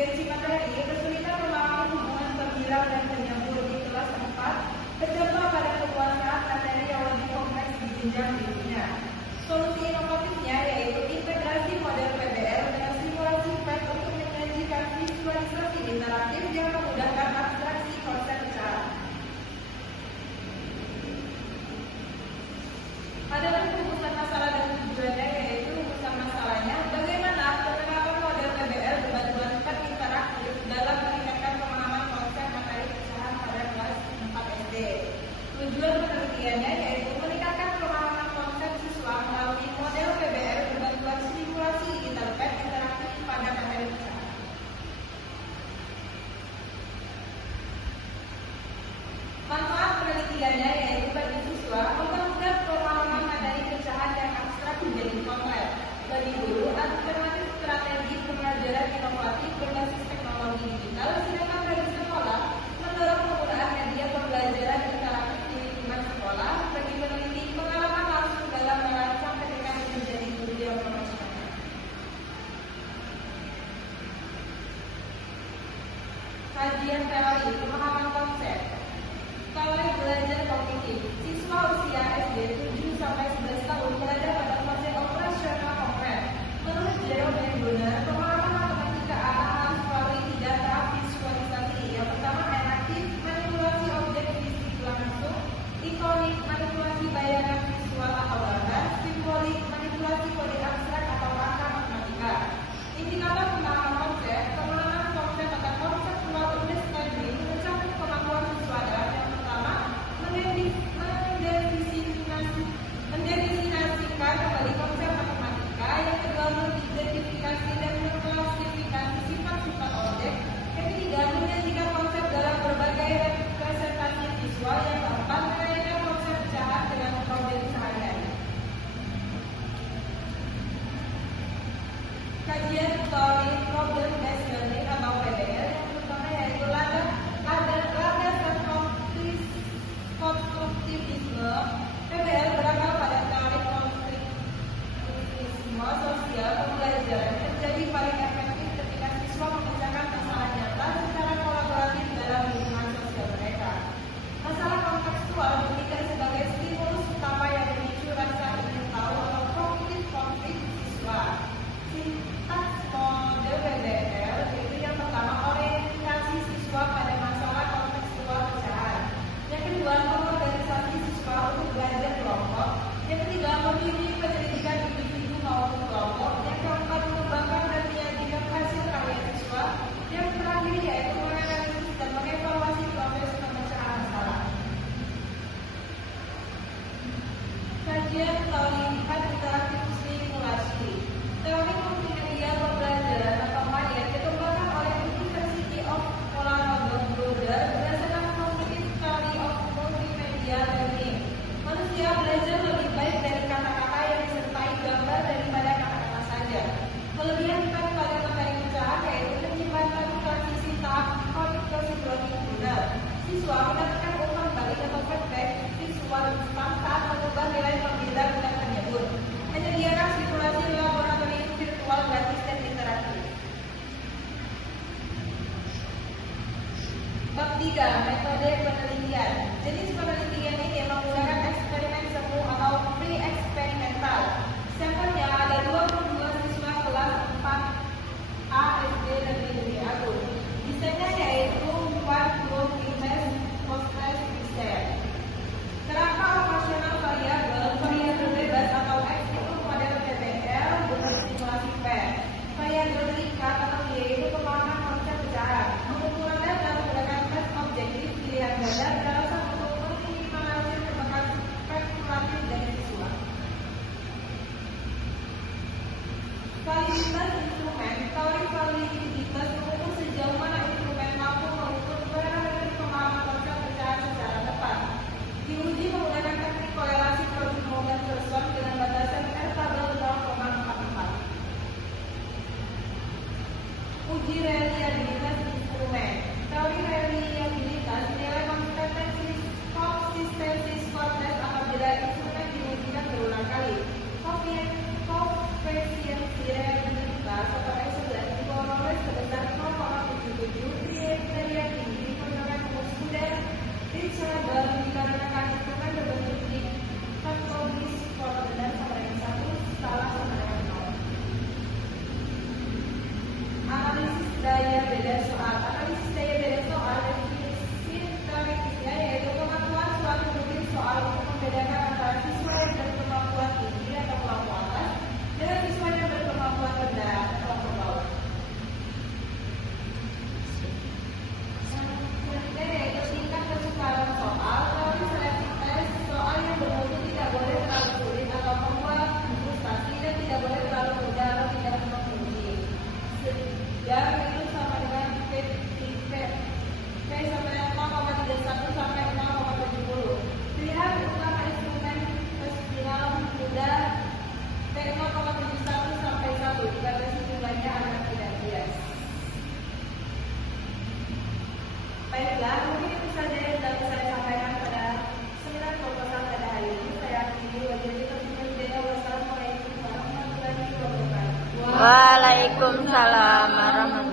Urgensi materi, kesulitan memahami hubungan penghilang dan penyambung di kelas 4 terjebak pada kekuasaan materi yang lebih kompleks di jenjang berikutnya. Solusi inovatifnya yaitu integrasi model PBL dengan simulasi PET untuk menyajikan visualisasi interaktif yang memudahkan abstraksi konsep pecahan. Adapun rumusan masalah dan tujuannya yaitu rumusan masalahnya bagaimana penerapan model PBL berbantuan PET interaktif dalam meningkatkan pemahaman konsep materi pecahan pada kelas 4 SD. Tujuan penelitiannya yaitu meningkatkan pemahaman konsep siswa melalui model PBL berbantuan simulasi digital PET interaktif pada materi pecahan. Manfaat penelitiannya yaitu bagi siswa mempermudah pemahaman materi pecahan yang abstrak menjadi kompleks. Bagi guru, alternatif strategi pembelajaran inovatif berbasis teknologi digital, sedangkan bagi sekolah mendorong penggunaan media pembelajaran interaktif di lingkungan sekolah. Bagi peneliti, pengalaman langsung dalam merancang ketika menjadi guru yang profesional. Kajian teori pemahaman konsep. Teori belajar kognitif. Siswa usia SD 7-11 tahun berada pada fase operasional konkret. Menurut Jerome dan Brunner, pemahaman matematika harus melalui 3 tahap visualisasi. Yang pertama, enaktif, manipulasi objek fisik langsung, ikonik, manipulasi bayangan visual atau gambar, simbolik, manipulasi kode abstrak atau angka matematika. Indikator pemahaman konsep atau konseptual understanding mencakup kemampuan siswa dalam yang pertama, mendefinisikan kembali konsep matematika, yang kedua mengidentifikasi dan mengklasifikasi sifat-sifat objek, yang ketiga menyajikan konsep dalam berbagai representasi visual, yang keempat mengaitkan konsep pecahan dengan problem sehari-hari. Kajian teori problem based learning atau PBL yang pertama yaitu landasan konstruktivisme. PBL berakar pada teori konstruktivisme sosial pembelajaran menjadi paling efektif ketika siswa mengerjakan masalah nyata secara kolaboratif dalam lingkungan sosial mereka. Masalah kontekstual diberikan sebagai stimulus utama yang memicu rasa ingin tahu atau kognitif konflik siswa. Sintaks model PBL yaitu yang pertama orientasi siswa pada masalah kontekstual pecahan. Yang kedua, mengorganisasi siswa untuk belajar kelompok. Yang ketiga, membimbing penyelidikan individu maupun kelompok. Yang keempat, mengembangkan dan menyajikan hasil karya siswa. Yang terakhir yaitu menganalisis dan mengevaluasi proses pemecahan masalah. Kajian teori lihat interaktif simulasi. Teori multimedia pembelajaran atau MAIA dikembangkan oleh University of Colorado Boulder berdasarkan Cognitive Theory of Multimedia Learning. Manusia belajar lebih baik dari kata-kata yang disertai gambar daripada kata-kata saja. Kelebihan PET pada materi pecahan yaitu menyimpan transisi tahap kontekstual benar. Siswa mendapatkan umpan balik atau feedback visual instan saat mengubah nilai pembeda dengan penyebut. Menyediakan simulasi laboratorium virtual gratis dan interaktif. Bab 3. Metode penelitian. Jenis penelitian ini menggunakan eksperimen semu atau pre-eksperimental. Sampelnya ada 22 siswa kelas 4A SD dan negeri Agung. Desainnya yaitu 4 group invest post-test design. Kerangka operasional variabel bebas atau X itu model PBL dengan simulasi PET. Variabel tingkat atau Y itu pemahaman konsep pecahan. Pengumpulan data menggunakan tes objektif pilihan ganda dalam untuk meminimalisir kebakaran spekulatif dari siswa. Validitas instrumen. Teori validitas mengukur sejauh mana instrumen mampu mengukur benar pemahaman konsep pecahan secara tepat. Diuji menggunakan teknik korelasi produk Morgan-Thurstone dengan batasan R-tabel 0,44. Uji reliabilitas instrumen. Teori reliabilitas nilai konsistensi skor tes apabila instrumen diujikan berulang kali. Koefisiensi reliabilitas atau S11 diperoleh sebesar 0,0 Waalaikumsalam warahmatullahi